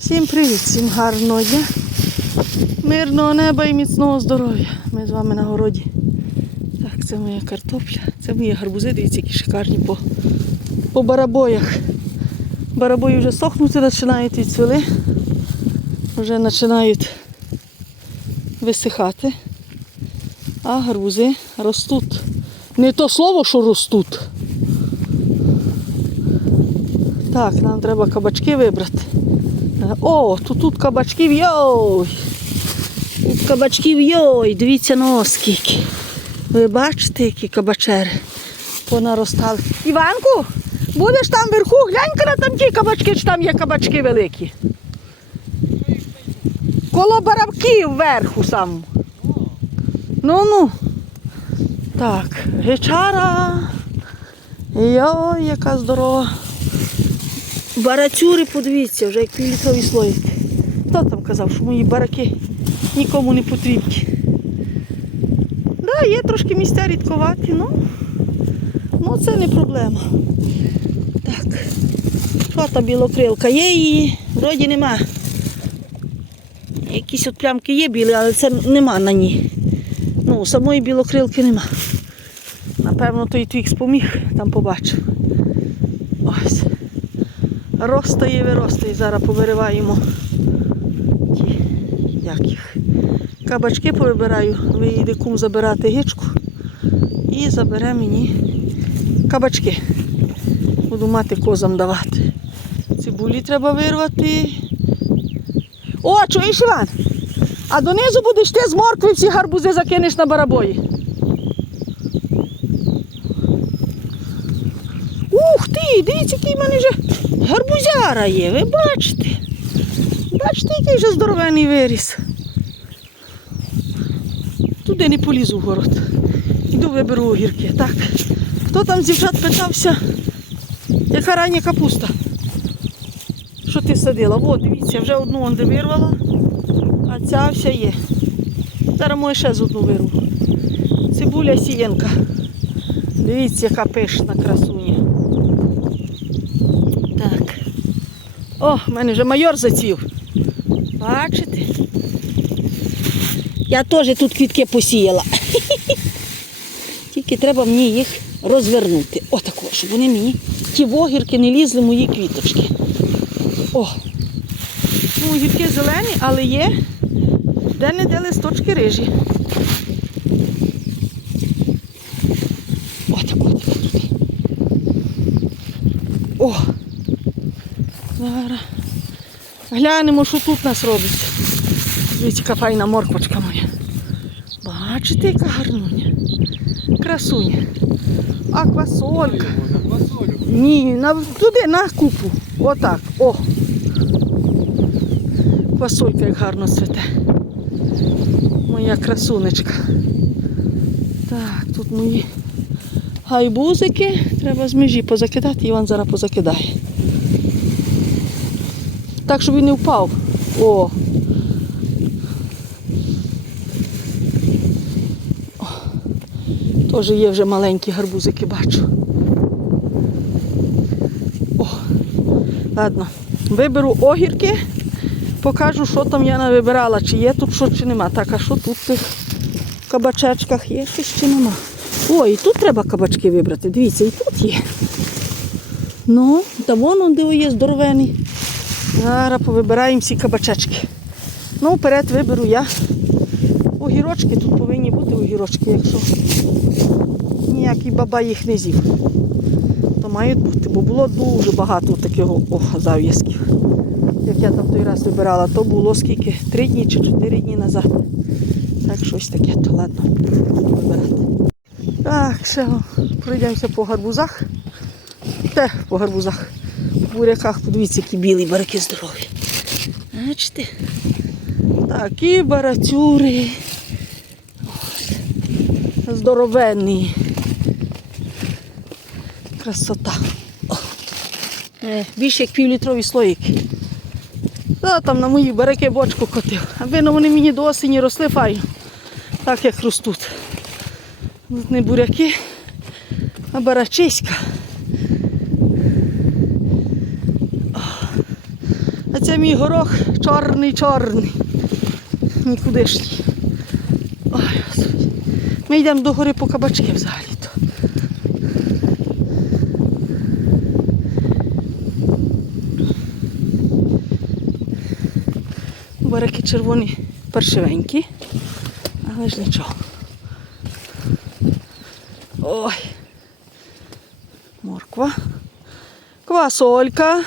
Всім привіт, всім гарного дня, мирного неба і міцного здоров'я. Ми з вами на городі. Так, це моя картопля, це мої гарбузи, дивіться, які шикарні по, по барабоях. Барабої вже сохнути починають відцвіли, вже починають висихати, а гарбузи ростуть. Не то слово, що ростуть. Так, нам треба кабачки вибрати. О, тут тут кабачків йой. Тут кабачків йой. Дивіться на скільки. Ви бачите, які кабачери понаростали. Іванку, будеш там вверху, глянь на там ті кабачки, чи там є кабачки великі. Коло барабків вверху сам. Ну ну. Так, гечара. Йой, яка здорова. Барацюри, подивіться, вже як півлітрові слоїки. Хто там казав, що мої бараки нікому не потрібні? Да, є трошки місця рідковаті, ну, ну це не проблема. Так. Що та білокрилка? Є її, вроді нема. Якісь от плямки є білі, але це нема на ній. Ну, самої білокрилки нема. Напевно, той твікс поміг, там побачив. Ось. Ростає, виростає. Зараз повириваємо ті, як їх. Кабачки повибираю, виїде кум забирати гичку і забере мені кабачки. Буду мати козам давати. Цибулі треба вирвати. О, чуєш, Іван? А донизу будеш ти з моркви ці гарбузи закинеш на барабої. Ух ти, дивіться, який в мене вже гарбузяра є, ви бачите? Бачите, який вже здоровений виріс. Туди не полізу в город. Йду виберу огірки. Так. Хто там з дівчат питався? Яка рання капуста? Що ти садила? О, дивіться, вже одну онде вирвала, а ця вся є. Зараз може ще з одну вирву. Цибуля сієнка. Дивіться, яка пишна красуня. Так. О, в мене вже майор заців. Бачите? Я теж тут квітки посіяла. Тільки треба мені їх розвернути. Отако, щоб вони мені, ті вогірки не лізли мої квіточки. О! Ну, гірки зелені, але є де-не-де листочки рижі. Отако. О! Зараз. Глянемо, що тут нас робить. Дивіться, яка файна морквочка моя. Бачите, яка гарнуня. Красуня. А квасолька. Ні, на, туди на купу. Отак. О. Квасолька як гарно цвете. Моя красунечка. Так, тут мої гайбузики. Треба з межі позакидати, Іван зараз позакидає. Так, щоб він не впав. О. Теж є вже маленькі гарбузики, бачу. О. Ладно, виберу огірки, покажу, що там я навибирала, чи є тут що, чи нема. Так, а що тут в тих кабачечках є, щось чи нема. О, і тут треба кабачки вибрати. Дивіться, і тут є. Ну, та вон он де є здоровений. Зараз повибираємо всі кабачечки. Ну, вперед виберу я. Огірочки тут повинні бути огірочки, якщо ніякий баба їх не з'їв. То мають бути, бо було дуже багато о, зав'язків. Як я там той раз вибирала, то було скільки? Три дні чи чотири дні назад. Так, щось таке, то ладно, буду вибирати. Так, ще пройдемося по гарбузах. Те, по гарбузах. Буряках, подивіться, які білі бараки здорові. Бачите? Такі барацюри. Здоровенні. Красота. О. Е, більше як півлітрові слоїки. Та там на мої бараки бочку котив. Аби ну, вони мені до осені росли файно. Так як ростуть. Тут не буряки, а барачиська. Це мій горох чорний, чорний. Нікудишній. Ой, Ми йдемо до гори по кабачки взагалі-то. Бараки червоні паршивенькі, але ж нічого. Ой. Морква. Квасолька.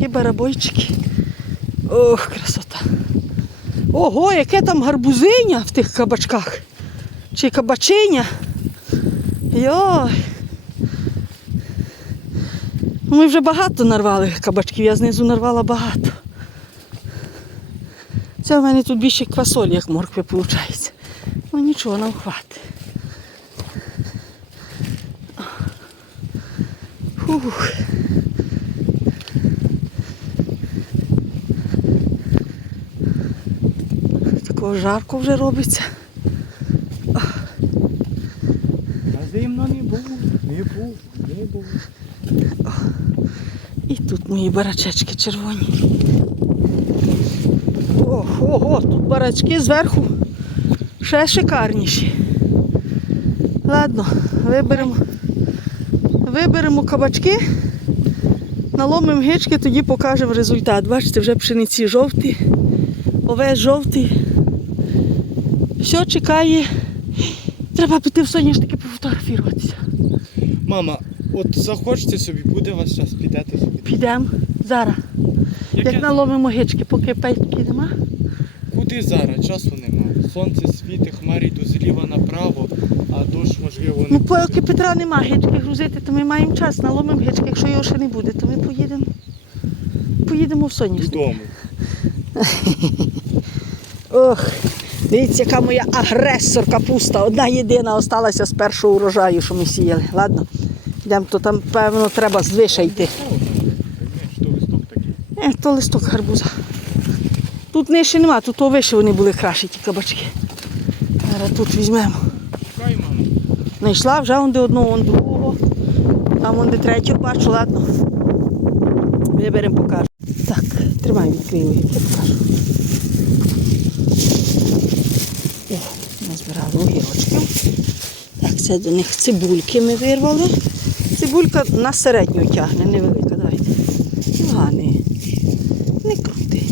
Бурячки, барабойчики. Ох, красота. Ого, яке там гарбузиня в тих кабачках. Чи кабачиня. Йой. Ми вже багато нарвали кабачків, я знизу нарвала багато. Це в мене тут більше квасолі, як моркви виходить. Ну нічого, нам хватить. Фух. Такого жарко вже робиться. А зимно не було, не було, не було. І тут мої барачечки червоні. Ого, тут барачки зверху ще шикарніші. Ладно, виберемо, виберемо кабачки, наломимо гички, тоді покажемо результат. Бачите, вже пшениці жовті, овес жовтий. Все чекає. Треба піти в соняшники пофотографіруватися. Мама, от захочете собі, буде вас час, підете собі. Підемо зараз. Яке- Як наломимо гички, поки пейки нема. Куди зараз? Часу нема. Сонце світить, хмарі йдуть зліва направо, а дощ можливо не Ну, поки Петра нема гички грузити, то ми маємо час, наломимо гички. Якщо його ще не буде, то ми поїдемо. Поїдемо в соняшник. Додому. Ох, дивіться, яка моя агресор капуста. Одна єдина осталася з першого урожаю, що ми сіяли. Ладно, йдемо, то там, певно, треба звиша йти. Е, то листок гарбуза. Тут нижче нема, тут то вище вони були кращі, ті кабачки. Зараз тут візьмемо. Шукай. Знайшла вже он одного, он другого. Там он де третього бачу, ладно. Виберемо, покажу. Так, тримай відкрию, я покажу. О, назбирали огірочків. Так, це до них цибульки ми вирвали. Цибулька на середню тягне, невелика, давайте. Поганий. Не крути.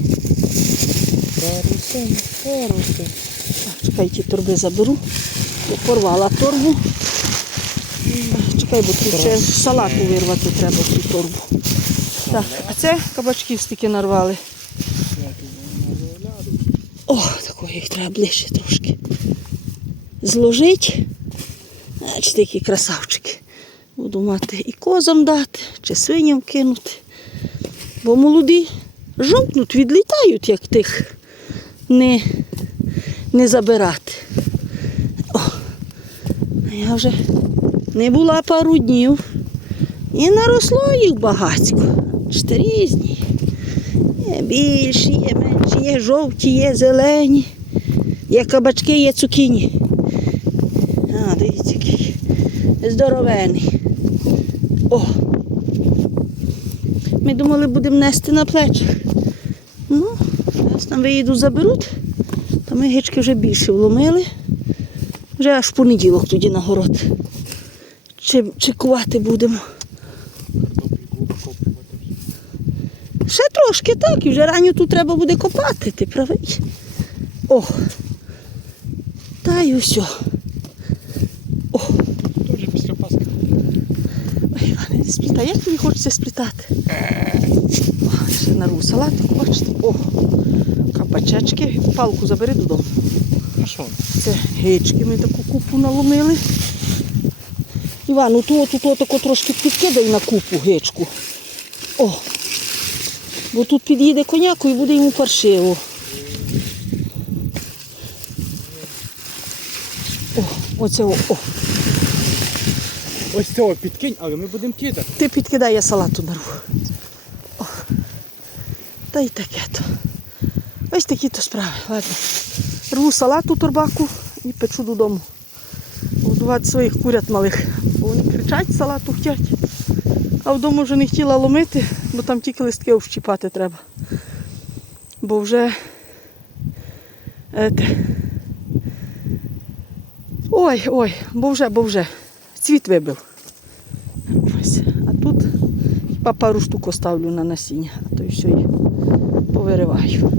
Паруси, паруси. Так, чекай, ті торби заберу. Порвала торбу. Чекай, бо тут ще салату вирвати треба в ту торбу. Так, а це кабачків стільки нарвали. О, такої їх треба ближче трошки. Зложить. Бачите, які красавчики. Буду мати і козам дати, чи свиням кинути. Бо молоді жовтнуть, відлітають, як тих не, не забирати. О, я вже не була пару днів. І наросло їх багатько. Чотири різні. Є більші, є менші, є жовті, є зелені, є кабачки, є цукіні. А, дивіться, який здоровений. О! Ми думали, будемо нести на плечах. Ну, зараз там виїду, заберуть, то ми гички вже більше вломили. Вже аж понеділок тоді на город. Чи, чекувати будемо. Ще трошки так, і вже ранню тут треба буде копати, ти правий. О. Та й усе. О, Теж після Пасхи. Сплітай. Як тобі хочеться сплітати? О, ще нарву салатик, бачите. О, кабачечки. Палку забери додому. А що? Це гички ми таку купу наломили. Іван, ну то тут тако трошки підкидай на купу гичку. О! Бо тут під'їде коняку і буде йому паршиво. О, оце о, о. Ось цього підкинь, але ми будемо кидати. Ти підкидай, я салату нарву. Та й таке то. Ось такі то справи. Ладно. Рву салату торбаку і печу додому. Годувати своїх курят малих. Бо вони кричать. салату хотять. А вдома вже не хотіла ломити, бо там тільки листки общіпати треба. Бо вже. Ете, ой, ой, бо вже, бо вже. Цвіт вибив. Ось. А тут хіба пару штук оставлю на насіння, а то і все і повириваю.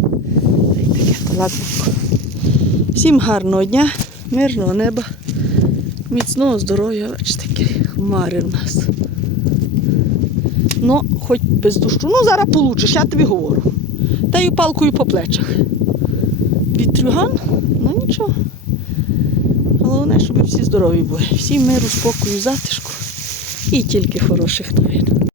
Таке то. Всім гарного дня, мирного неба, міцного здоров'я, бачите, такі хмари в нас. Ну, хоч без дощу. Ну, зараз получиш, я тобі говорю. Та й палкою по плечах. Вітрюган, ну нічого. Головне, щоб всі здорові були. Всім миру, спокою, затишку і тільки хороших новин.